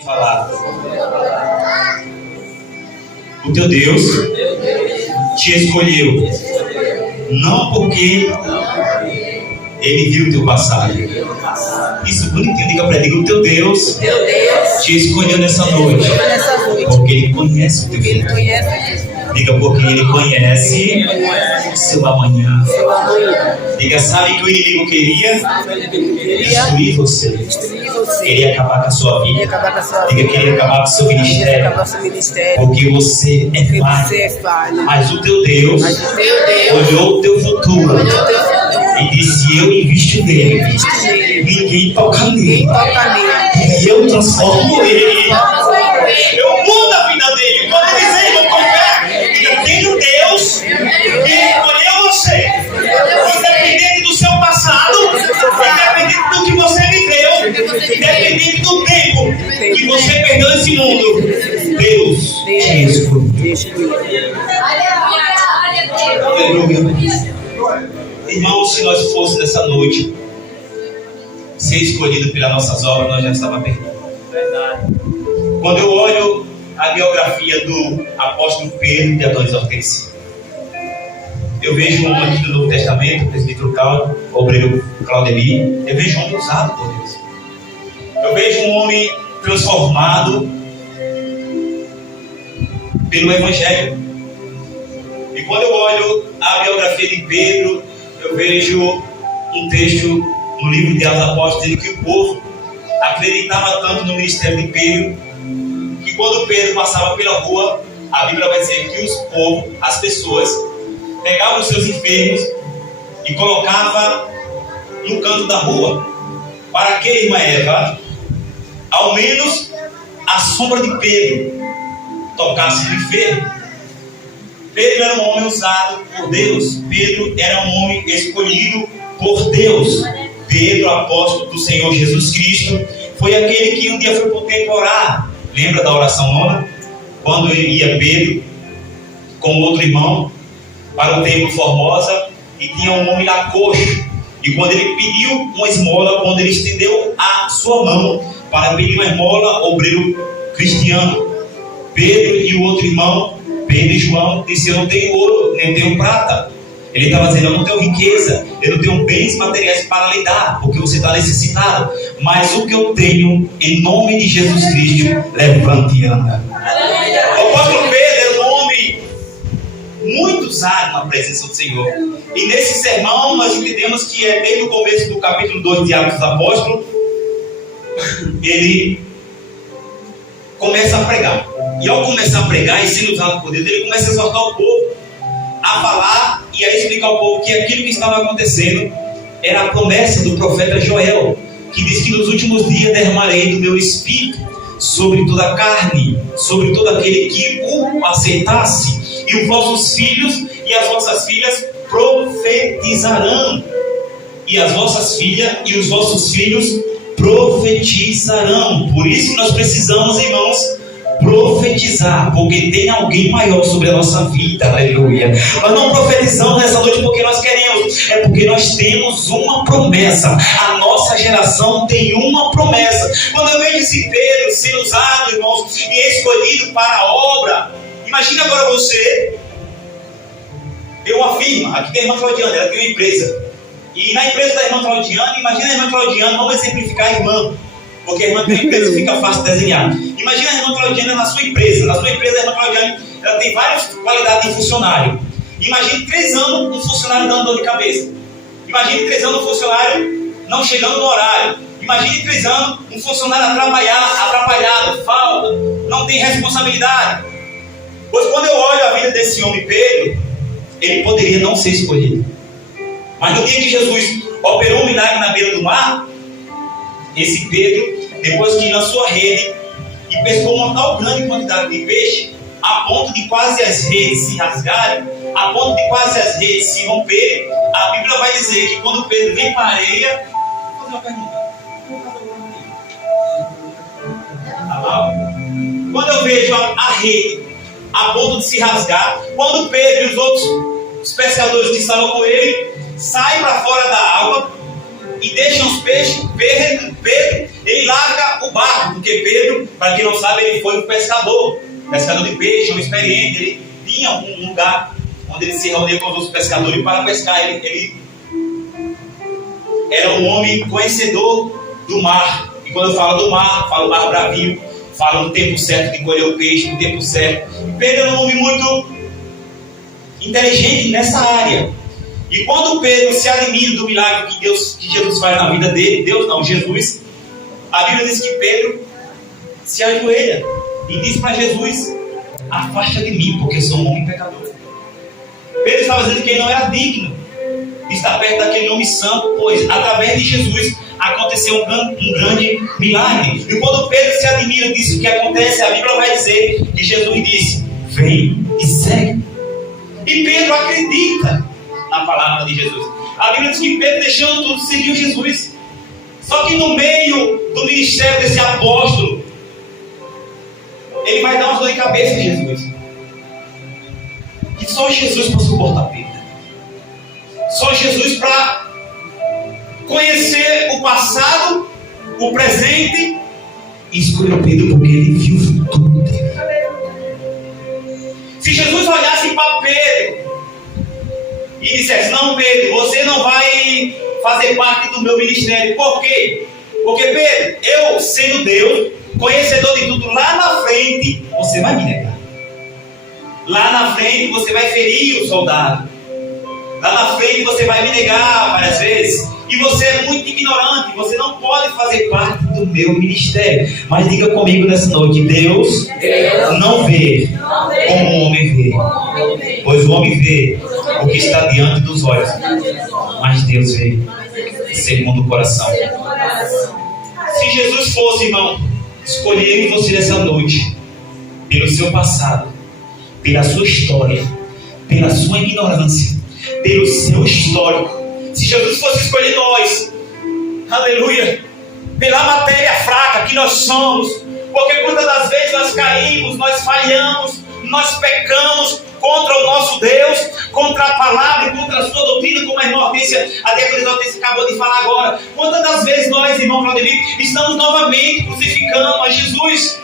Falar. O teu Deus te escolheu, não porque Ele viu o teu passado. Isso bonitinho, diga para ele, o teu Deus te escolheu nessa noite, porque Ele conhece o teu futuro. Diga, porque Ele conhece o seu amanhã. Diga, sabe que o inimigo queria destruir você. Queria acabar com a sua vida. Diga, queria acabar com o seu ministério. Porque você é falho. Mas o teu Deus olhou o teu futuro e disse, eu invisto nele. Ninguém toca nele. E eu transformo ele. Eu mudo a vida dele. Quando ele diz, irmão, com fé, diga, tem um Deus que escolheu você. Independente do seu passado, independente do que você viveu, independente do tempo que você perdeu nesse mundo, Deus te escolheu. Aleluia. Irmãos, se nós fôssemos nessa noite ser escolhido pelas nossas obras, nós já estávamos perdidos. Quando eu olho a biografia do apóstolo Pedro de Adonis Hortência, eu vejo um homem aqui do Novo Testamento, o presbítero Cláudio, o obreiro Claudemir. Eu vejo um homem usado por Deus. Eu vejo um homem transformado pelo Evangelho. E quando eu olho a biografia de Pedro, eu vejo um texto no livro de Atos Apóstolos dizendo que o povo acreditava tanto no ministério de Pedro, que quando Pedro passava pela rua, a Bíblia vai dizer que os povos, as pessoas, pegavam os seus enfermos e colocavam no canto da rua, para que, irmã Eva, ao menos a sombra de Pedro tocasse no enfermo. Pedro era um homem usado por Deus. Pedro era um homem escolhido por Deus. Pedro, apóstolo do Senhor Jesus Cristo, foi aquele que um dia foi para o templo orar. Lembra da oração nona? Quando ia Pedro com outro irmão para o templo Formosa, e tinha um homem lá coxo. E quando ele pediu uma esmola, quando ele estendeu a sua mão para pedir uma esmola, obreiro cristiano, Pedro e o outro irmão, Pedro e João, disse, eu não tenho ouro, nem tenho prata. Ele estava dizendo, eu não tenho riqueza, eu não tenho bens materiais para lhe dar, porque você está necessitado. Mas o que eu tenho, em nome de Jesus Cristo, levante e anda. O apóstolo Pedro é um homem muito usado na presença do Senhor. E nesse sermão nós entendemos que é desde o começo do capítulo 2 de Atos dos Apóstolos, ele começa a pregar. E ao começar a pregar e sendo usado por Deus, ele começa a exortar o povo a falar e a explicar ao povo que aquilo que estava acontecendo era a promessa do profeta Joel, que diz que nos últimos dias derramarei do meu espírito sobre toda a carne, sobre todo aquele que o aceitasse, e os vossos filhos e as vossas filhas profetizarão, e as vossas filhas e os vossos filhos profetizarão. Por isso nós precisamos, irmãos, profetizar, porque tem alguém maior sobre a nossa vida. Aleluia. Nós não profetizamos nessa noite porque nós queremos, é porque nós temos uma promessa. A nossa geração tem uma promessa. Quando eu vejo esse Pedro sendo usado, irmãos, e escolhido para a obra, imagina agora você ter uma firma. Aqui tem a irmã Claudiana, ela tem uma empresa, e na empresa da irmã Claudiana, imagina a irmã Claudiana, vamos exemplificar a irmã, porque a irmã tem uma empresa e fica fácil de desenhar. Imagina a irmã Claudiana na sua empresa. Na sua empresa, a irmã Claudiana, ela tem várias qualidades de funcionário. Imagine 3 anos um funcionário dando dor de cabeça. Imagine 3 anos um funcionário não chegando no horário. Imagine 3 anos um funcionário atrapalhado, falta, não tem responsabilidade. Pois quando eu olho a vida desse homem Pedro, ele poderia não ser escolhido. Mas no dia que Jesus operou um milagre na beira do mar, esse Pedro, depois que lançou a rede e pescou uma tal grande quantidade de peixe, a ponto de quase as redes se rasgarem, a ponto de quase as redes se romperem, a Bíblia vai dizer que quando Pedro vem para a areia, vou fazer uma pergunta. Quando eu vejo a rede a ponto de se rasgar, quando Pedro e os outros pescadores que estavam com ele saem para fora da água e deixam os peixes, Pedro ele larga o barco, porque Pedro, para quem não sabe, ele foi um pescador de peixe, um experiente. Ele tinha um lugar onde ele se reunia com os outros pescadores para pescar. Ele era um homem conhecedor do mar. E quando eu falo do mar, falo mar bravio, falo no tempo certo de colher o peixe, no tempo certo. E Pedro é um homem muito inteligente nessa área. E quando Pedro se admira do milagre que Jesus faz na vida dele, Jesus, a Bíblia diz que Pedro se ajoelha e diz para Jesus: afasta de mim, porque sou um homem pecador. Pedro estava dizendo que ele não era digno de estar perto daquele homem santo, pois através de Jesus aconteceu um grande milagre. E quando Pedro se admira disso que acontece, a Bíblia vai dizer que Jesus disse: vem e segue. E Pedro acredita na palavra de Jesus. A Bíblia diz que Pedro, deixando tudo, seguiu Jesus. Só que no meio do ministério desse apóstolo, ele vai dar uma dor de cabeça a Jesus. Que só Jesus para suportar Pedro. Só Jesus para conhecer o passado, o presente, e escolheu Pedro porque ele viu o futuro dele. Se Jesus olhasse para Pedro e dissesse: não, Pedro, você não vai fazer parte do meu ministério. Por quê? Porque, Pedro, eu sendo Deus, conhecedor de tudo, lá na frente você vai me negar. Lá na frente você vai ferir o soldado. Lá na frente você vai me negar várias vezes. E você é muito ignorante, você não pode fazer parte do meu ministério. Mas diga comigo nessa noite: Deus não vê como o homem vê. Pois o homem vê o que está diante dos olhos, mas Deus vê segundo o coração. Se Jesus fosse, irmão, escolher você nessa noite, pelo seu passado, pela sua história, pela sua ignorância, pelo seu histórico, se Jesus fosse escolher nós, aleluia, pela matéria fraca que nós somos, porque muitas das vezes nós caímos, nós falhamos, nós pecamos contra o nosso Deus, contra a palavra e contra a sua doutrina, como a irmã Hortência, a diaconisa Hortência acabou de falar agora. Quantas das vezes nós, irmão Claudemir, estamos novamente crucificando a Jesus?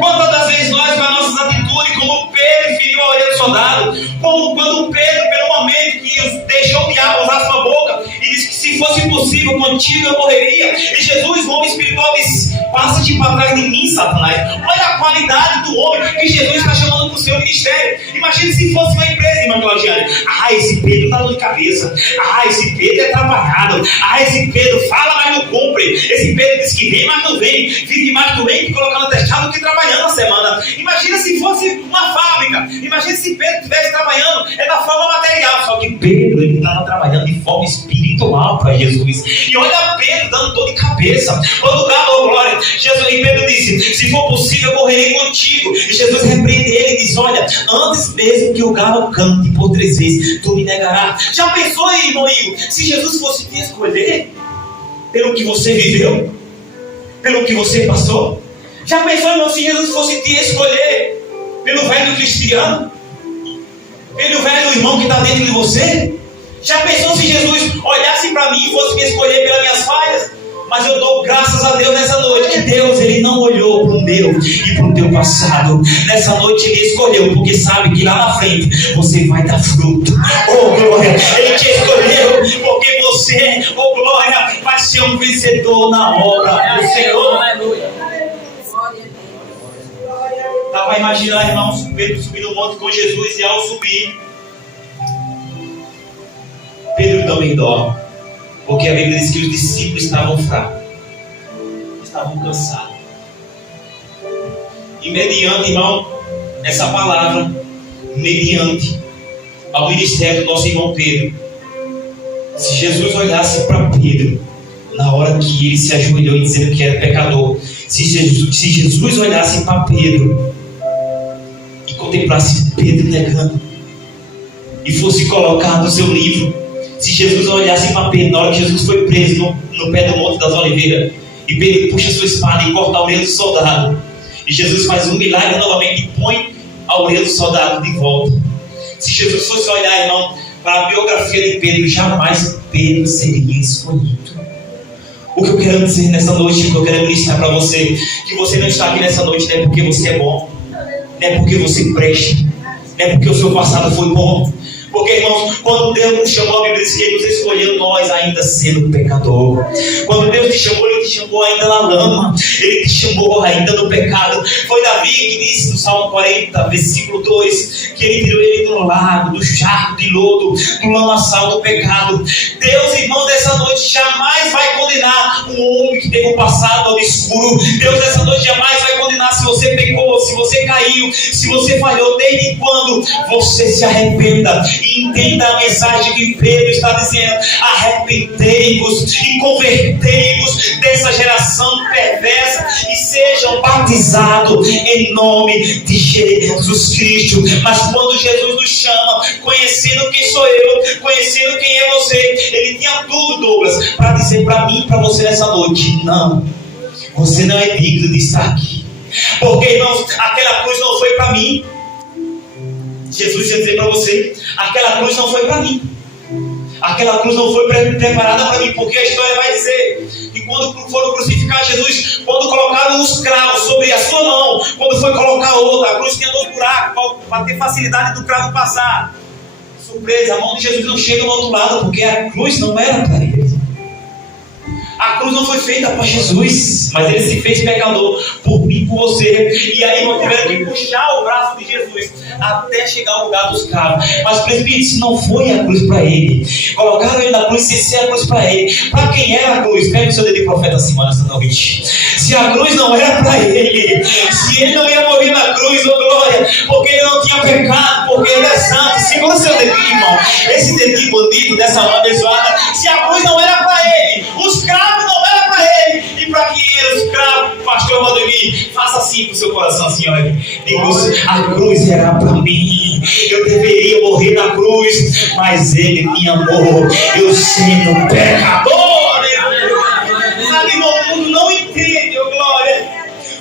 Quantas das vezes nós, com as nossas atitudes, como Pedro feriu a orelha do soldado, como quando Pedro, pelo momento que deixou o diabo usar sua boca e disse que se fosse possível contigo eu morreria, e Jesus, o homem espiritual, disse: passa-te para trás de mim, Satanás. Olha a qualidade do homem que Jesus está chamando para o seu ministério. Imagine se fosse uma empresa, irmã Claudiane: esse Pedro está dor de cabeça, esse Pedro é trabalhado, esse Pedro fala, mas não cumpre, esse Pedro diz que vem, mas não vem, vive mais doente colocando atestado que trabalhando na semana. Imagina se fosse uma fábrica, imagina se Pedro estivesse trabalhando da forma material, só que Pedro, ele estava trabalhando de forma espiritual para Jesus. E olha Pedro dando dor de cabeça. Quando galo, glória, Jesus, e Pedro disse: se for possível eu morrerei contigo. E Jesus repreende ele e diz: olha, antes mesmo que o galo cante por 3 vezes, tu me negarás. Já pensou, irmão Igor, se Jesus fosse te escolher pelo que você viveu, pelo que você passou? Já pensou, irmão, se Jesus fosse te escolher pelo velho cristiano, pelo velho irmão que está dentro de você? Já pensou se Jesus olhasse para mim e fosse me escolher pelas minhas falhas? Mas eu dou graças a Deus nessa noite que Deus, ele não olhou para o meu e para o teu passado. Nessa noite ele escolheu, porque sabe que lá na frente você vai dar fruto. Oh glória, ele te escolheu porque você, oh glória, vai ser um vencedor na obra do Senhor. Dá para imaginar, irmãos, Pedro subindo o monte com Jesus, e ao subir, Pedro também dorme, porque a Bíblia diz que os discípulos estavam fracos, estavam cansados. E mediante, irmão, essa palavra, mediante ao ministério do nosso irmão Pedro, se Jesus olhasse para Pedro na hora que ele se ajoelhou dizendo que era pecador, se Jesus olhasse para Pedro e contemplasse Pedro negando e fosse colocado no seu livro, se Jesus olhasse para Pedro na hora que Jesus foi preso no pé do Monte das Oliveiras, e Pedro puxa sua espada e corta a orelha do soldado, e Jesus faz um milagre novamente e põe a orelha do soldado de volta. Se Jesus fosse olhar, irmão, para a biografia de Pedro, jamais Pedro seria escolhido. O que eu quero dizer nessa noite, o que eu quero ministrar para você, que você não está aqui nessa noite não é porque você é bom, não é porque você presta, não é porque o seu passado foi bom. Porque, irmãos, quando Deus nos chamou, a Bíblia diz que Ele nos escolheu, nós ainda sendo pecador. Quando Deus te chamou, Ele te chamou ainda na lama, Ele te chamou ainda no pecado. Foi Davi que disse no Salmo 40, versículo 2, que Ele tirou ele do lago, do charco de lodo, do lamaçal do pecado. Deus, irmãos, dessa noite jamais vai condenar um homem que teve um passado obscuro. Deus, dessa noite jamais vai condenar se você pecou, se você caiu, se você falhou, desde quando você se arrependa. E entenda a mensagem que Pedro está dizendo: arrependei-vos e convertei-vos dessa geração perversa e sejam batizados em nome de Jesus Cristo. Mas quando Jesus nos chama, conhecendo quem sou eu, conhecendo quem é você, Ele tinha tudo, Douglas, para dizer para mim e para você nessa noite: não, você não é digno de estar aqui, porque, irmãos, aquela cruz não foi para mim. Jesus ia dizer para você: aquela cruz não foi para mim, aquela cruz não foi preparada para mim, porque a história vai dizer que quando foram crucificar Jesus, quando colocaram os cravos sobre a sua mão, quando foi colocar outra, a cruz tinha 2 buracos para ter facilidade do cravo passar. Surpresa, a mão de Jesus não chega do outro lado, porque a cruz não era para ele. A cruz não foi feita para Jesus, mas Ele se fez pecador por mim e por você. E aí nós tiveram que puxar o braço de Jesus até chegar ao lugar dos cravos. Mas presbítero, isso não foi a cruz para Ele. Colocaram Ele na cruz sem ser a cruz para Ele. Para quem era a cruz? Pega o seu dedo de profeta assim, mano, essa noite. Se a cruz não era para Ele, se Ele não ia morrer na cruz, oh glória, porque Ele não tinha pecado, porque Ele é santo. Segura seu dedinho, irmão, esse dedinho bonito dessa mão abençoada. Se a cruz não era para Ele, os cravos não era para Ele. E para quem era os cravos, pastor Rodrigo, faça assim com o seu coração, assim, olha. A cruz era para mim. Eu deveria morrer na cruz, mas Ele me amou, eu sendo pecador. Sabe, o mundo não entende, oh glória.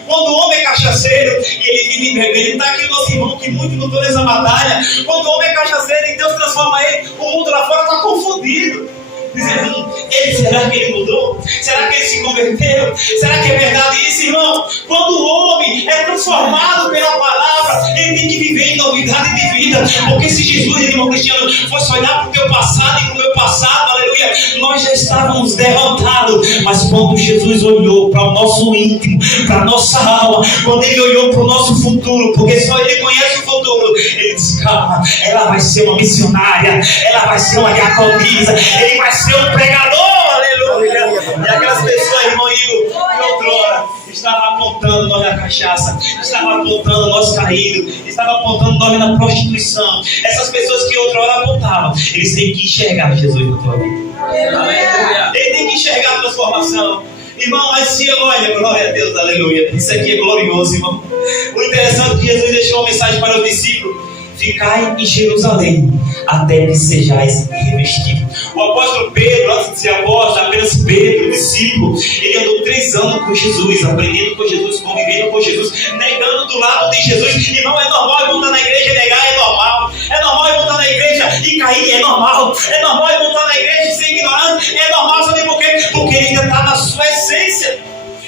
Quando o homem é cachaceiro e ele vive bebendo, ele está aqui o nosso irmão que muito lutou nessa batalha. Quando o homem é cachaceiro e Deus transforma ele, o mundo lá fora está confundido. Dizendo: será que ele mudou? Será que ele se converteu? Será que é verdade isso, irmão? Quando o homem é transformado pela palavra, ele tem que viver em novidade de vida. Porque se Jesus, irmão Cristiano, fosse olhar para o teu passado e para o meu passado, aleluia, nós já estávamos derrotados. Mas quando Jesus olhou para o nosso íntimo, para a nossa alma, quando Ele olhou para o nosso futuro, porque só Ele conhece o futuro, Ele disse: calma, ela vai ser uma missionária, ela vai ser uma diaconisa, ele vai ser um pregador, aleluia. E aquelas pessoas, irmão Igor, que outrora estavam apontando nós na cachaça, estavam apontando nós caídos, estavam apontando nós na prostituição. Essas pessoas que outrora apontavam, eles têm que enxergar Jesus na tua vida. Eles têm que enxergar a transformação. Irmão, mas se olha, glória a Deus, aleluia. Isso aqui é glorioso, irmão. O interessante é que Jesus deixou uma mensagem para os discípulos: ficai em Jerusalém, até que sejais revestidos. O apóstolo Pedro, antes de ser apóstolo, apenas Pedro, discípulo, ele andou 3 anos com Jesus, aprendendo com Jesus, convivendo com Jesus, negando do lado de Jesus. Irmão, é normal eu voltar na igreja e negar, é normal. É normal eu voltar na igreja e cair, é normal. É normal eu voltar na igreja e ser ignorante, é normal. Sabe por quê? Porque ele ainda está na sua essência.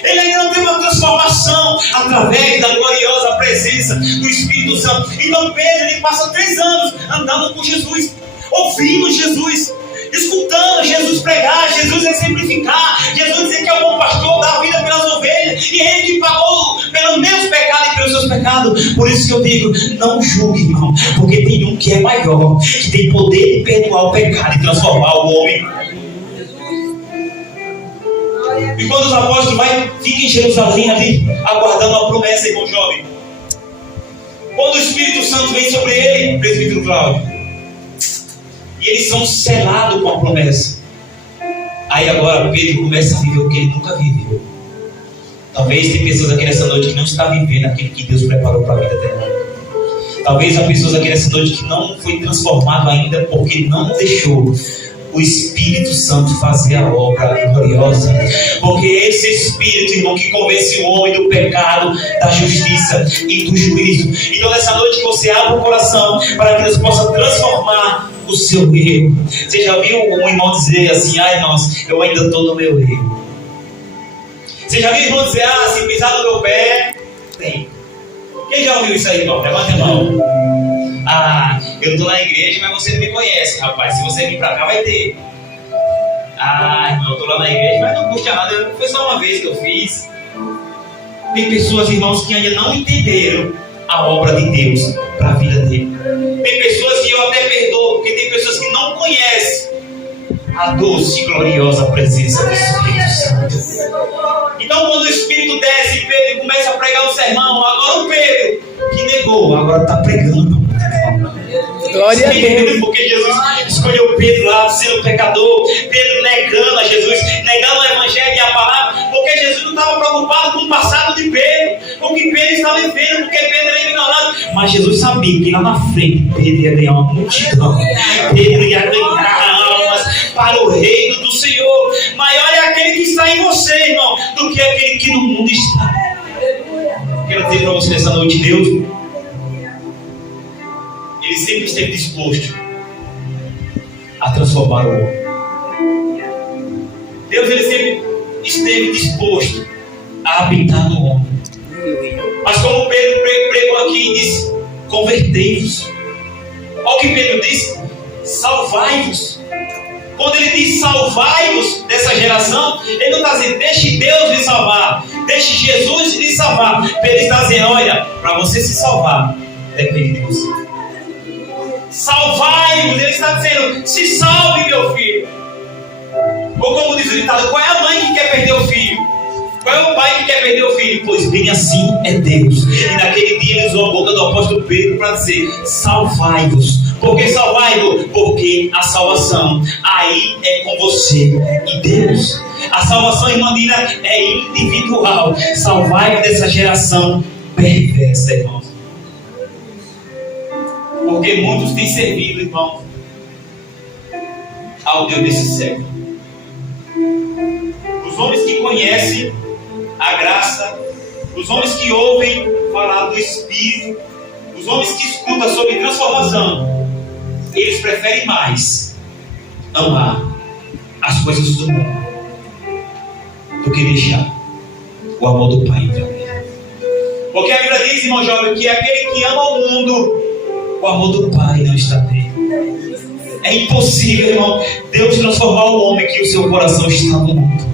Ele ainda não tem uma transformação através da gloriosa presença do Espírito Santo. Então Pedro, ele passa 3 anos andando com Jesus, ouvindo Jesus, escutando Jesus pregar, Jesus exemplificar, Jesus dizer que é o bom pastor, dá a vida pelas ovelhas, e Ele que pagou pelos meus pecados e pelos seus pecados. Por isso que eu digo: não julgue, irmão, porque tem um que é maior, que tem poder de perdoar o pecado e transformar o homem. E quando os apóstolos ficam em Jerusalém ali, aguardando a promessa, irmão jovem. Quando o Espírito Santo vem sobre ele, presbítero Cláudio, e eles são selados com a promessa. Aí agora Pedro começa a viver o que ele nunca viveu. Talvez tem pessoas aqui nessa noite que não estão vivendo aquilo que Deus preparou para a vida dela. Talvez há pessoas aqui nessa noite que não foi transformado ainda, porque não deixou o Espírito Santo fazer a obra gloriosa. Porque esse Espírito, irmão, que convence o homem do pecado, da justiça e do juízo. Então nessa noite que você abre o coração para que Deus possa transformar o seu erro. Você já viu um irmão dizer assim: ai, irmãos, eu ainda estou no meu erro. Você já viu irmão dizer, se pisar no meu pé, tem. Quem já ouviu isso aí, irmão? Levanta a mão. Eu estou na igreja, mas você não me conhece, rapaz. Se você vir pra cá, vai ter. Irmão, eu estou lá na igreja, mas não custa nada. Foi só uma vez que eu fiz. Tem pessoas, irmãos, que ainda não entenderam a obra de Deus para a vida dele. Tem pessoas que eu até perdoo, porque tem pessoas que não conhecem a doce e gloriosa presença do Espírito Santo. Então, quando o Espírito desce, Pedro começa a pregar o sermão. Agora o Pedro, que negou, agora está pregando. Glória a Deus. Porque Jesus escolheu Pedro lá, sendo pecador, Pedro negando a Jesus, negando o Evangelho e a palavra, porque Jesus não estava preocupado com o passado de Pedro, com o que Pedro estava vivendo, porque Pedro era ignorado. Mas Jesus sabia que lá na frente Pedro ia ganhar uma multidão, Pedro ia ganhar almas para o reino do Senhor. Maior é aquele que está em você, irmão, do que aquele que no mundo está. Quero dizer para você nessa noite, Deus, Ele sempre esteve disposto a transformar o homem. Deus, Ele sempre esteve disposto a habitar no homem. Mas como Pedro pregou aqui e disse, convertei-vos. Olha o que Pedro disse, salvai-vos. Quando ele diz salvai-vos dessa geração, ele não está dizendo, deixe Deus lhe salvar, deixe Jesus lhe salvar. Pedro está dizendo, olha, para você se salvar, depende de você. Salvai-vos, ele está dizendo, se salve, meu filho. Ou como diz o ditado, qual é a mãe que quer perder o filho? Qual é o pai que quer perder o filho? Pois bem assim é Deus. E naquele dia ele usou a boca do apóstolo Pedro para dizer, salvai-vos. Por que salvai-vos? Porque a salvação aí é com você e Deus. A salvação, irmã Dina, é individual. Salvai-vos dessa geração perversa, irmãos. Porque muitos têm servido, irmão, ao Deus desse século. Os homens que conhecem a graça, os homens que ouvem falar do Espírito, os homens que escutam sobre transformação, eles preferem mais amar as coisas do mundo do que deixar o amor do Pai entrar nele. Porque a Bíblia diz, irmão jovem, que aquele que ama o mundo, o amor do Pai não está nele. É impossível, irmão, Deus transformar o homem que o seu coração está no mundo.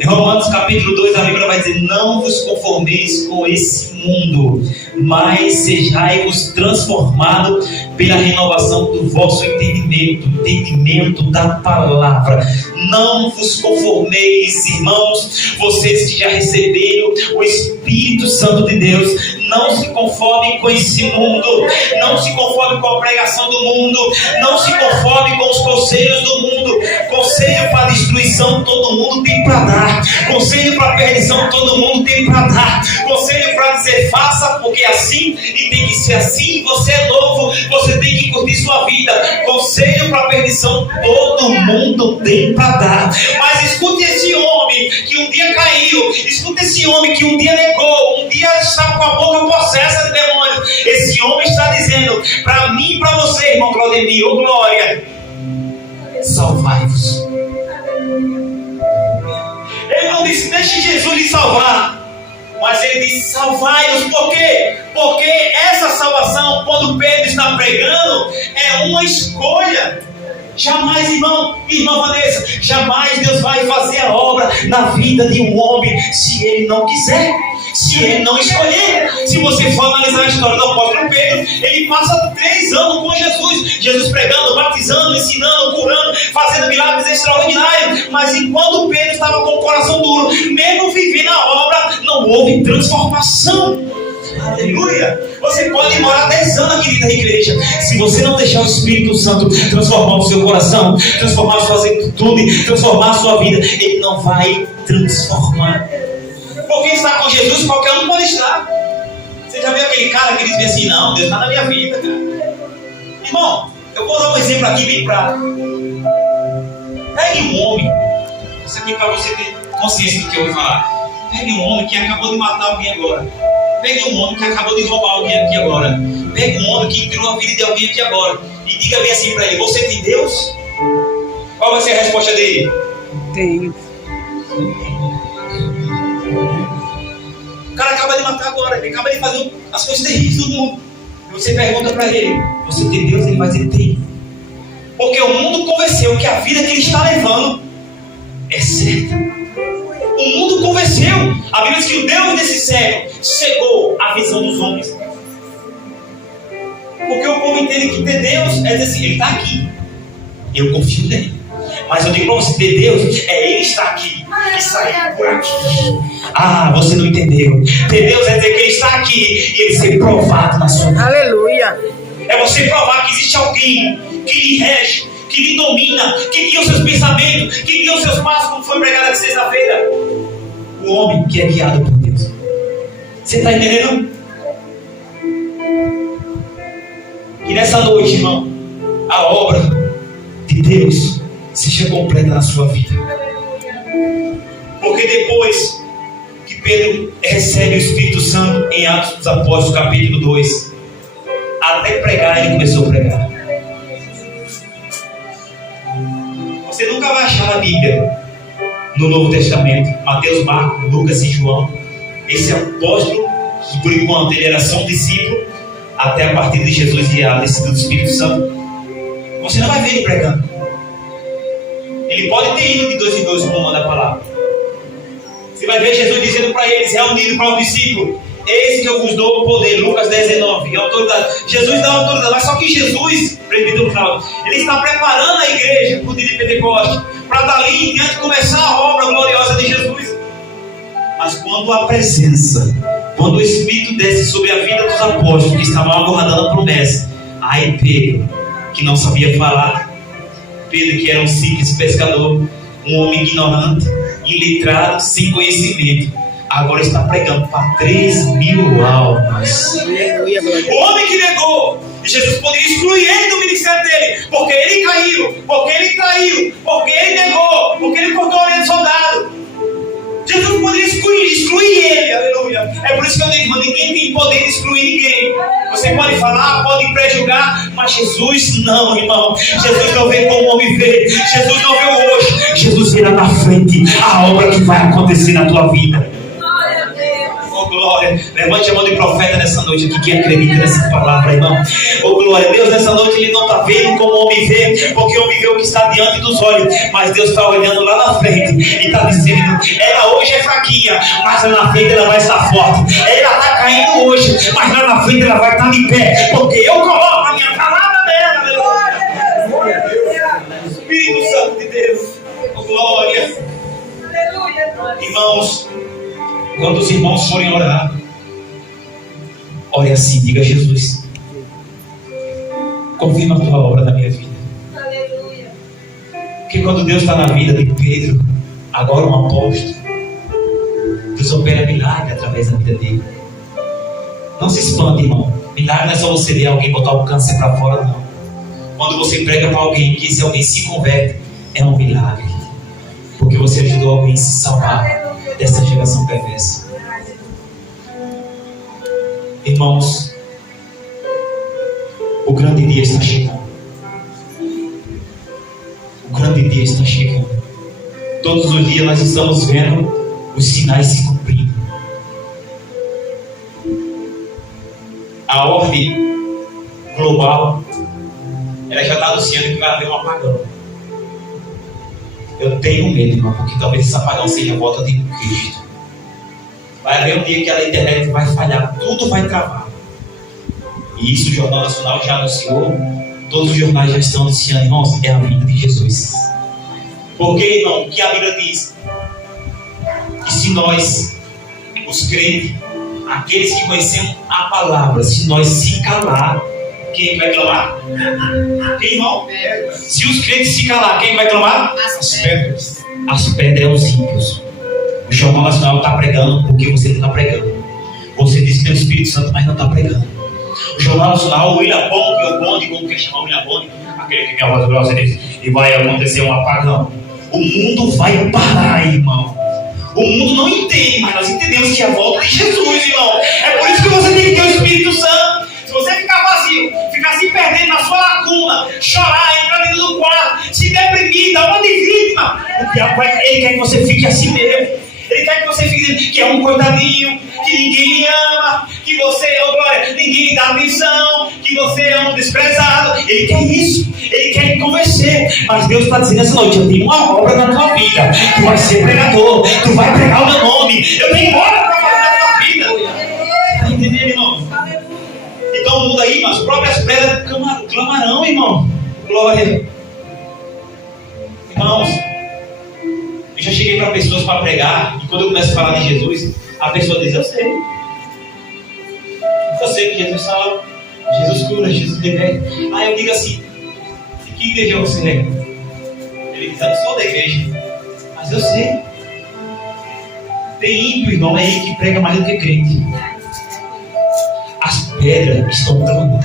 Em Romanos capítulo 2, a Bíblia vai dizer, não vos conformeis com esse mundo, mas sejai-vos transformados pela renovação do vosso entendimento da palavra. Não vos conformeis, irmãos, vocês que já receberam o Espírito Santo de Deus, não se conformem com esse mundo, não se conformem com a pregação do mundo, não se conformem com os conselhos do mundo. Conselho para destruição todo mundo tem para dar, conselho para perdição todo mundo tem para dar, conselho para dizer faça porque é assim e tem que ser assim, você é novo, você tem que curtir sua vida. Conselho para perdição todo mundo tem para dar. Mas escute esse homem que um dia caiu, escute esse homem que um dia negou, um dia está com a boca possessa de demônios. Esse homem está dizendo para mim e para você, irmão Claudemir, ô glória, salvai-vos. Ele não disse deixe Jesus lhe salvar, mas ele disse salvai-vos. Por quê? Porque essa salvação, quando Pedro está pregando, é uma escolha. Jamais, irmã Vanessa, jamais Deus vai fazer a obra na vida de um homem se ele não quiser, se ele não escolher. Se você for analisar a história do apóstolo Pedro, ele passa 3 anos com Jesus pregando, batizando, ensinando, curando, fazendo milagres extraordinários. Mas enquanto Pedro estava com o coração duro, mesmo vivendo a obra, não houve transformação. Aleluia! Você pode morar 10 anos aqui na igreja, se você não deixar o Espírito Santo transformar o seu coração, transformar a sua atitude, transformar a sua vida, ele não vai transformar. Porque estar com Jesus qualquer um pode estar. Você já viu aquele cara que diz assim, não, Deus está na minha vida, cara. Irmão, eu vou dar um exemplo aqui bem prático. Pegue um homem, isso aqui para você ter consciência do que eu vou falar. Pegue um homem que acabou de matar alguém agora. Pegue um homem que acabou de roubar alguém aqui agora. Pegue um homem que entrou a vida de alguém aqui agora. E diga bem assim para ele, você tem Deus? Qual vai ser a resposta dele? Tenho. agora, ele acaba de fazer as coisas terríveis do mundo. E você pergunta para ele: você tem Deus? Ele vai dizer: tem. Porque o mundo convenceu que a vida que ele está levando é certa. O mundo convenceu. A Bíblia diz que o Deus desse século cegou a visão dos homens. Porque o povo entende que ter Deus é dizer assim: ele está aqui, eu confio nele. Mas eu digo para você, ter Deus é ele estar aqui e sair por aqui. Ah, você não entendeu. Ter Deus é dizer que ele está aqui e ele ser provado na sua vida. Aleluia. É você provar que existe alguém que lhe rege, que lhe domina, que guia os seus pensamentos, que guia os seus passos, como foi pregado na sexta-feira. O homem que é guiado por Deus. Você está entendendo? E nessa noite, irmão, a obra de Deus seja completa na sua vida. Porque depois que Pedro recebe o Espírito Santo em Atos dos Apóstolos, capítulo 2, até pregar, ele começou a pregar. Você nunca vai achar na Bíblia, no Novo Testamento, Mateus, Marcos, Lucas e João, esse apóstolo, que por enquanto ele era só um discípulo, até a partir de Jesus e a descida do Espírito Santo, você não vai ver ele pregando. Ele pode ter ido de 2 em 2, como manda a palavra. Você vai ver Jesus dizendo para eles, reunido para o discípulo: eis que eu vos dou o poder. Lucas 10:19, autoridade. Jesus dá autoridade, mas só que Jesus, presbítero Cláudio, ele está preparando a igreja para o dia de Pentecostes, para dali em diante começar a obra gloriosa de Jesus. Mas quando a presença, quando o Espírito desce sobre a vida dos apóstolos que estavam aguardando a promessa, aí Pedro, que não sabia falar, Pedro, que era um simples pescador, um homem ignorante, ilitrado, sem conhecimento, agora está pregando para 3.000 almas. O homem que negou, e Jesus poderia excluir ele do ministério dele, porque ele caiu, porque ele traiu, porque ele negou, porque ele cortou a orelha do soldado. Jesus poderia excluir ele, aleluia. É por isso que eu digo, irmão, ninguém tem poder de excluir ninguém. Você pode falar, pode pré-julgar, mas Jesus não, irmão. Jesus não vê como o homem vê. Jesus não vê o hoje. Jesus vê lá na frente a obra que vai acontecer na tua vida. Oh, glória. Levante a mão de profeta nessa noite aqui, quem acredita nessa palavra, irmão. Oh, glória. Deus nessa noite ele não está vendo como o homem vê, porque o homem vê o que está diante dos olhos, mas Deus está olhando lá na frente e está dizendo: ela hoje é fraquinha, mas lá na frente ela vai estar forte. Ela está caindo hoje, mas lá na frente ela vai estar de pé, porque eu coloco a minha palavra nela. Aleluia. Espírito Santo de Deus. Oh, glória. Irmãos, quando os irmãos forem orar, ore assim, diga: Jesus, confirma a tua obra na minha vida. Aleluia. Porque quando Deus está na vida de Pedro, agora um apóstolo, Deus opera milagre através da vida dele. Não se espante, irmão. Milagre não é só você ver alguém botar o câncer para fora, não. Quando você prega para alguém que esse alguém se converte, é um milagre. Porque você ajudou alguém a se salvar dessa geração perversa. Irmãos, o grande dia está chegando. O grande dia está chegando. Todos os dias nós estamos vendo os sinais se cumprindo. A ordem global, ela já está anunciando que vai haver um apagão. Eu tenho medo, irmão, porque talvez esse apagão seja a volta de Cristo. Vai haver um dia que a internet vai falhar, tudo vai travar. E isso o Jornal Nacional já anunciou, todos os jornais já estão anunciando, irmãos, é a vinda de Jesus. Porque, irmão, o que a Bíblia diz? Que se nós, os crentes, aqueles que conhecemos a palavra, se nós se calar, quem vai clamar? Quem, irmão? Se os crentes se calar, quem vai clamar? As pedras. As pedras é os ímpios. O Jornal Nacional está pregando porque você não está pregando. Você diz que tem o Espírito Santo, mas não está pregando. O Jornal Nacional, o William Bonde, o Bonde, como quer chamar o William Bonde? Aquele que tem a voz grossa, diz, e vai acontecer um apagão. O mundo vai parar, irmão. O mundo não entende, mas nós entendemos que é a volta de Jesus, irmão. É por isso que você tem que ter o Espírito Santo. Se você ficar vazio, ficar se perdendo na sua lacuna, chorar, entrar dentro do quarto, se deprimir, dar uma de vítima, o diabo ele quer que você fique assim mesmo. Ele quer que você fique que é um coitadinho, que ninguém ama, que você, oh glória, ninguém dá atenção, que você é um desprezado. Ele quer isso, ele quer te convencer. Mas Deus está dizendo essa noite: eu tenho uma obra na tua vida. Tu vai ser pregador, tu vai pregar o meu nome. Eu tenho obra para fazer na tua vida. Está entendendo, irmão? Então o mundo aí, as próprias pedras clamarão, irmão. Glória. Irmãos, eu já cheguei para pessoas para pregar, e quando eu começo a falar de Jesus, a pessoa diz: eu sei que Jesus salva, Jesus cura, Jesus liberta. Aí eu digo assim: de que igreja você é? Ele diz: eu não sou da igreja, mas eu sei. Tem ímpio, irmão, aí que prega mais do que crente. As pedras estão clamando.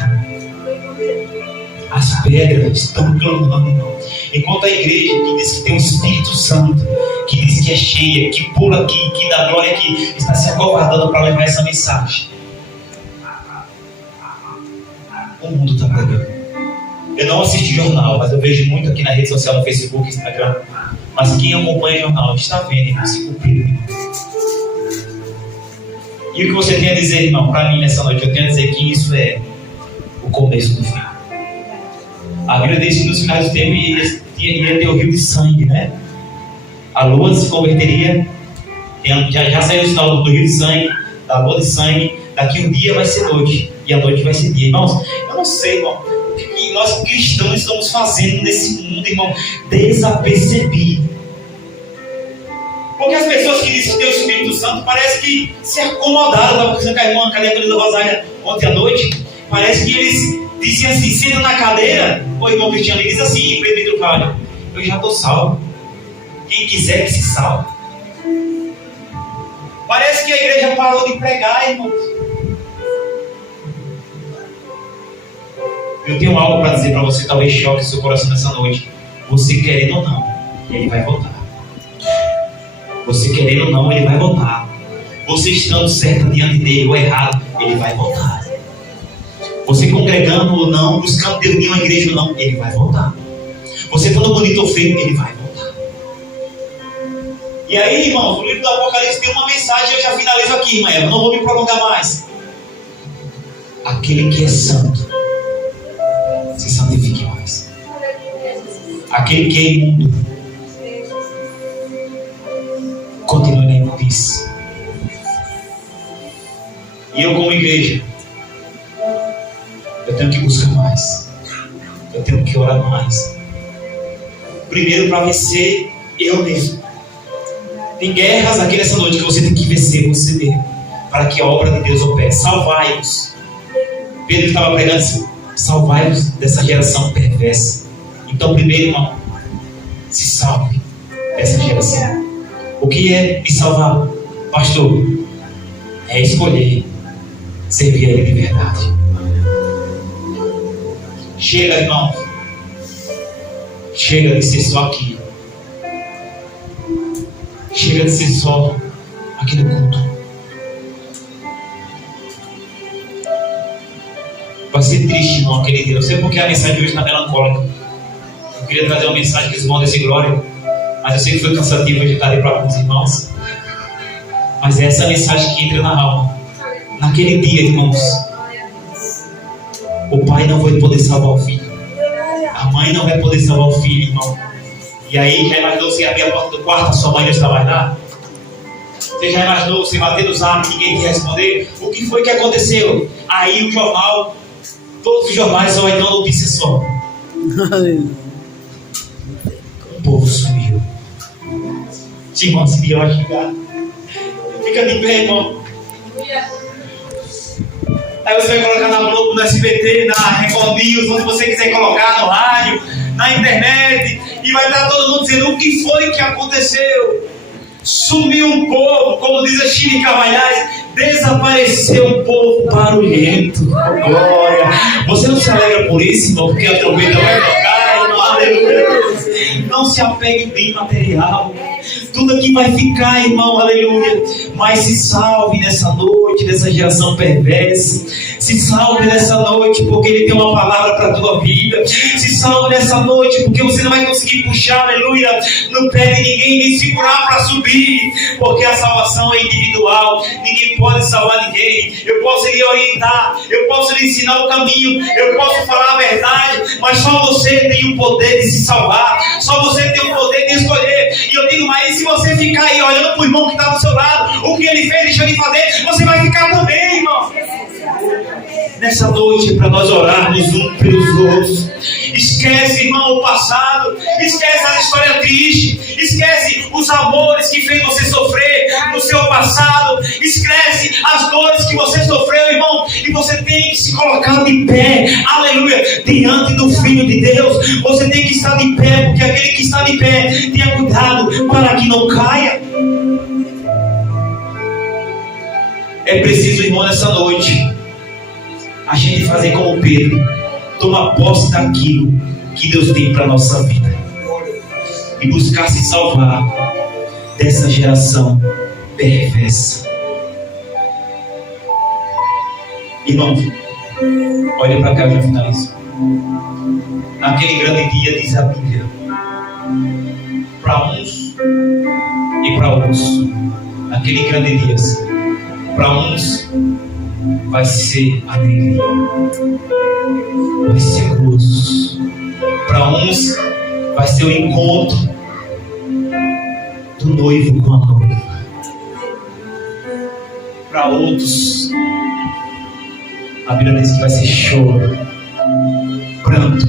As pedras estão clamando, irmão. Enquanto a igreja que diz que tem o Espírito Santo, que diz que é cheia, que pula aqui, que dá glória, que está se acovardando para levar essa mensagem, o mundo está pregando. Eu não assisto jornal, mas eu vejo muito aqui na rede social, no Facebook, Instagram. Mas quem acompanha jornal está vendo, irmão, se cumprir. E o que você tem a dizer, irmão, para mim nessa noite? Eu tenho a dizer que isso é o começo do fim. A Bíblia diz que nos finais do tempo ia ter o rio de sangue, né? A lua se converteria, já saiu o sinal do rio de sangue, da lua de sangue. Daqui um dia vai ser noite, e a noite vai ser dia. Irmãos, eu não sei, irmão, o que nós cristãos estamos fazendo nesse mundo, irmão, desapercebido. Porque as pessoas que dizem que tem o Espírito Santo parece que se acomodaram. Eu estava conversando com a irmã Cadê da Rosália ontem à noite. Parece que eles dizem assim, sendo na cadeira, o irmão Cristiano diz assim, Pedro Vale: eu já estou salvo. Quem quiser que se salve. Parece que a igreja parou de pregar, irmãos. Eu tenho algo para dizer para você, talvez choque seu coração nessa noite. Você querendo ou não, ele vai voltar. Você querendo ou não, ele vai voltar. Você estando certo diante dele ou errado, ele vai voltar. Você congregando ou não, buscando Deus em uma igreja ou não, ele vai voltar. Você estando bonito ou feio, ele vai voltar. E aí, irmãos, o livro do Apocalipse tem uma mensagem. Eu já finalizo aqui, irmã. Eu não vou me prolongar mais. Aquele que é santo, se santifique mais. Aquele que é imundo, continue na imundície. E eu, como igreja, eu tenho que buscar mais. Eu tenho que orar mais. Primeiro, para vencer eu mesmo. Tem guerras aqui nessa noite que você tem que vencer você mesmo, para que a obra de Deus opere. Salvai-os. Pedro estava pregando assim: salvai-os dessa geração perversa. Então, primeiro, irmão, se salve dessa geração. O que é me salvar, pastor? É escolher servir a Ele de verdade. Chega, irmão. Chega de ser só aqui. Chega de ser só aqui no culto. Vai ser triste, irmão, aquele dia. Eu sei porque a mensagem de hoje está melancólica. Eu queria trazer uma mensagem que os irmãos desse glória, mas eu sei que foi cansativo de estar ali para alguns irmãos. Mas é essa mensagem que entra na alma. Naquele dia, irmãos, o pai não vai poder salvar o filho. A mãe não vai poder salvar o filho, irmão. E aí, já imaginou você abrir a porta do quarto, a sua mãe não está mais lá? Você já imaginou você bater no zap e ninguém te responder? O que foi que aconteceu? Aí o jornal, todos os jornais só vai ter uma notícia só. O povo sumiu. Irmão, se vier vai chegar. Fica de pé, irmão. Aí você vai colocar na Globo, no SBT, na Record News, onde você quiser colocar, no rádio, na internet, e vai estar todo mundo dizendo o que foi que aconteceu. Sumiu um povo, como diz a Chile Cavalhais, desapareceu um povo barulhento. Glória. Você não se alegra por isso, irmão, porque a trombeta vai tocar, irmão, aleluia. Não se apegue bem material. Tudo aqui vai ficar, irmão, aleluia. Mas se salve nessa noite, dessa geração perversa. Se salve nessa noite, porque Ele tem uma palavra para a tua vida. Se salve nessa noite, porque você não vai conseguir puxar, aleluia, no pé de ninguém, nem segurar para subir. Porque a salvação é individual. Ninguém pode salvar ninguém. Eu posso lhe orientar, eu posso lhe ensinar o caminho, eu posso falar a verdade, mas só você tem o poder de se salvar. Só você tem o poder de escolher. E eu digo mais, se você ficar aí olhando para o irmão que está do seu lado, o que ele fez, deixou de fazer, você vai ficar também, irmão. Nessa noite, para nós orarmos uns pelos outros. Esquece, irmão, o passado. Esquece a história triste. Esquece os amores que fez você sofrer no seu passado. Esquece as dores que você sofreu, irmão. E você tem que se colocar de pé, aleluia, diante do Filho de Deus. Você tem que estar de pé, porque aquele que está de pé, tenha cuidado para que não caia. É preciso, irmão, nessa noite, a gente fazer como Pedro, tomar posse daquilo que Deus tem para a nossa vida e buscar se salvar dessa geração perversa. Irmão, olha para cá, já finalizo. Naquele grande dia, diz a Bíblia, para uns e para outros, naquele grande dia, para uns vai ser alegria, vai ser gozo. Para uns vai ser o encontro do noivo com a noiva. Para outros, a Bíblia diz que vai ser choro, pranto,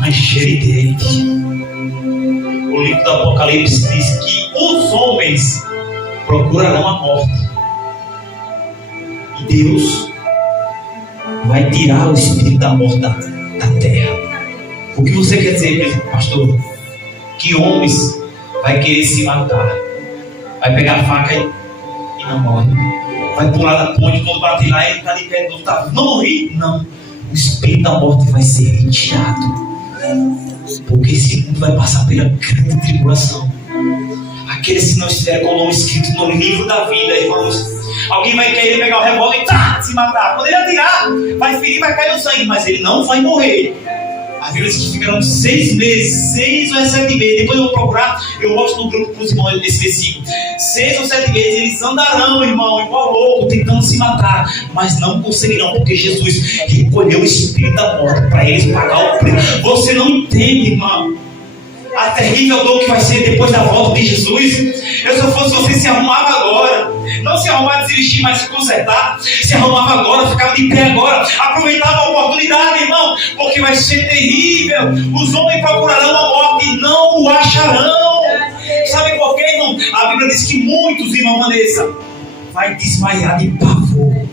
ranger e dente. O livro do Apocalipse diz que os homens procurarão a morte. Deus vai tirar o espírito da morte da terra. O que você quer dizer, pastor? Que homens vai querer se matar, vai pegar a faca e não morre, vai pular da ponte, quando bater lá ele está de pé, não morri, não. O espírito da morte vai ser retirado, porque esse mundo vai passar pela grande tribulação. Aqueles que não estiverem com o nome escrito no livro da vida, irmãos. Alguém vai querer pegar o revólver e se matar. Quando ele atirar, vai ferir, vai cair no sangue, mas ele não vai morrer. A Bíblia diz que ficaram 6 meses, 6 ou 7 meses. Depois eu vou procurar, eu mostro no grupo para os irmãos desse versículo. 6 ou 7 meses eles andarão, irmão, igual louco, tentando se matar, mas não conseguirão, porque Jesus recolheu o espírito da morte para eles pagar o preço. Você não entende, irmão, a terrível dor que vai ser depois da volta de Jesus. Eu, se eu fosse você, se arrumava agora. Não se arrumar de se vestir, mas se consertar. Se arrumava agora, ficava de pé agora. Aproveitava a oportunidade, irmão, porque vai ser terrível. Os homens procurarão a morte e não o acharão. Sabe por quê, irmão? A Bíblia diz que muitos, irmão Vanessa, vai desmaiar de pavor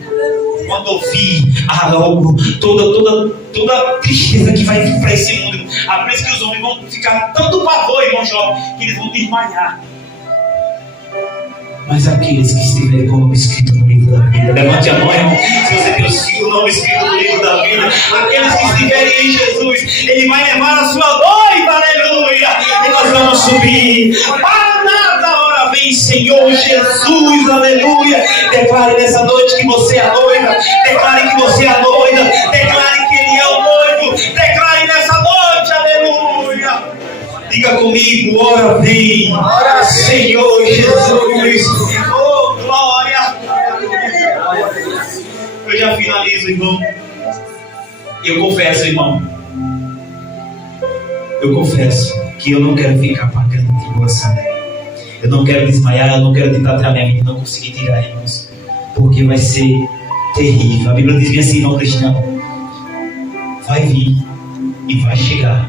quando ouvir logo toda a tristeza que vai vir para esse mundo. A Bíblia diz que os homens vão ficar tanto pavor, irmão jovem, que eles vão desmaiar. Mas aqueles que estiverem com o nome escrito no livro da vida, levante a mão, irmão, se você tem o nome escrito no livro da vida, aqueles que estiverem em Jesus, Ele vai levar a sua noiva, aleluia, e nós vamos subir. Maranata, hora vem, Senhor Jesus, aleluia. Declare nessa noite que você é a noiva, declare que você é a noiva, declare que Ele é o noivo, declare nessa noite, aleluia. Diga comigo, ora vem, Senhor Jesus. Oh, glória. Eu já finalizo, irmão. Eu confesso, irmão. Eu confesso que eu não quero ficar pagando tribulação. Eu não quero desmaiar, eu não quero tentar tirar minha vida, não conseguir tirar, irmãos. Porque vai ser terrível. A Bíblia diz assim, irmão cristão. Vai vir e vai chegar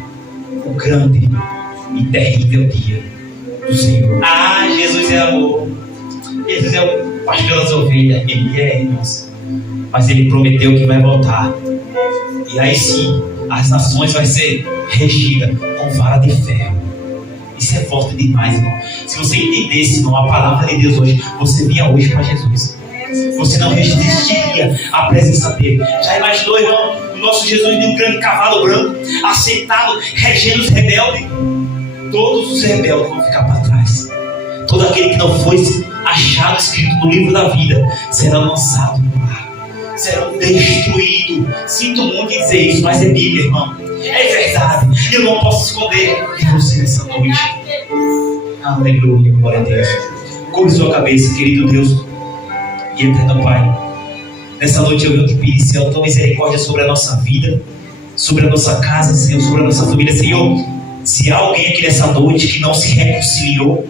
o grande e terrível dia do Senhor. Jesus é amor. Jesus é o pastor das ovelhas. Ele é, irmãos. Mas Ele prometeu que vai voltar. E aí sim, as nações vai ser regida com vara de ferro. Isso é forte demais, irmão. Se você entendesse, irmão, a palavra de Deus hoje, você vinha hoje para Jesus. Você não resistiria à presença dele. Já imaginou, irmão, o nosso Jesus de um grande cavalo branco, assentado, regendo os rebeldes? todos os rebeldes vão ficar para trás. Todo aquele que não foi achado escrito no livro da vida será lançado no mar, serão destruídos. Sinto muito em dizer isso, mas é Bíblia, irmão. É verdade. Eu não posso esconder de você nessa noite. Aleluia, glória a Deus. Curve sua cabeça, querido Deus e eterno Pai. Nessa noite eu venho te pedir, Senhor, tua misericórdia sobre a nossa vida, sobre a nossa casa, Senhor, sobre a nossa família, Senhor. Se há alguém aqui nessa noite que não se reconciliou,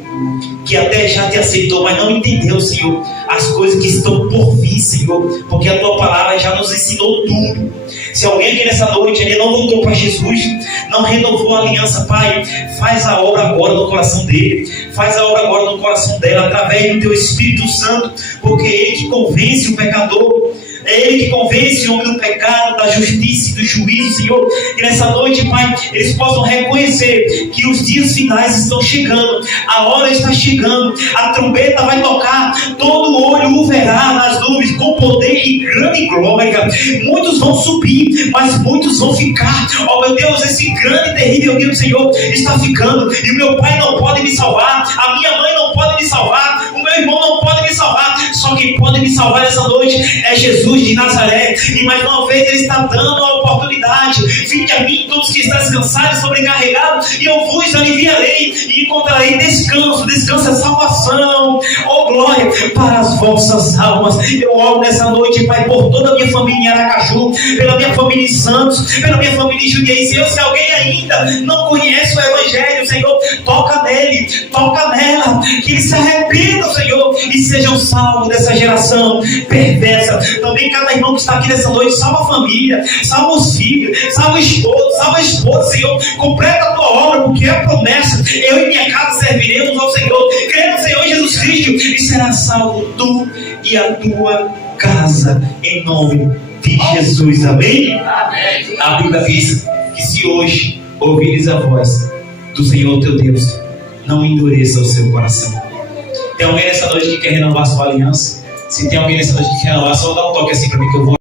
que até já te aceitou, mas não entendeu, Senhor, as coisas que estão por vir, Senhor, porque a tua palavra já nos ensinou tudo. Se alguém aqui nessa noite ele não voltou para Jesus, não renovou a aliança, Pai, faz a obra agora no coração dele, faz a obra agora no coração dela, através do teu Espírito Santo, porque é ele que convence o pecador. É Ele que convence o homem do pecado, da justiça e do juízo, Senhor. E nessa noite, Pai, eles possam reconhecer que os dias finais estão chegando, a hora está chegando, a trombeta vai tocar, todo olho o verá nas nuvens com poder e grande glória. Muitos vão subir, mas muitos vão ficar. Oh meu Deus, esse grande e terrível dia do Senhor está ficando, e o meu pai não pode me salvar, a minha mãe não pode me salvar, o meu irmão não pode me salvar. Só quem pode me salvar nessa noite é Jesus de Nazaré. E mais uma vez Ele está dando a oportunidade. Vinde a mim todos que estão cansados e sobrecarregados, e eu vos aliviarei e encontrarei descanso. Descanso é salvação, oh glória, para as vossas almas. Eu oro nessa noite, Pai, por toda a minha família em Aracaju, pela minha família em Santos, pela minha família em Jundiaí. Senhor, se alguém ainda não conhece o Evangelho, Senhor, toca nele, toca nela, que eles se arrependam, Senhor, e sejam salvos dessa geração perversa. Também cada irmão que está aqui nessa noite, salva a família, salva os filhos, salva o esposo, salva a esposa, Senhor. Completa a tua obra, porque é a promessa. Eu e minha casa serviremos ao Senhor. Crê no Senhor Jesus Cristo e será salvo tu e a tua casa, em nome de Jesus. Amém? Amém. A Bíblia diz que se hoje ouvires a voz do Senhor teu Deus, não endureça o seu coração. Tem alguém nessa noite que quer renovar sua aliança? Se tem alguém nessa noite que quer renovar, só dá um toque assim para mim que eu vou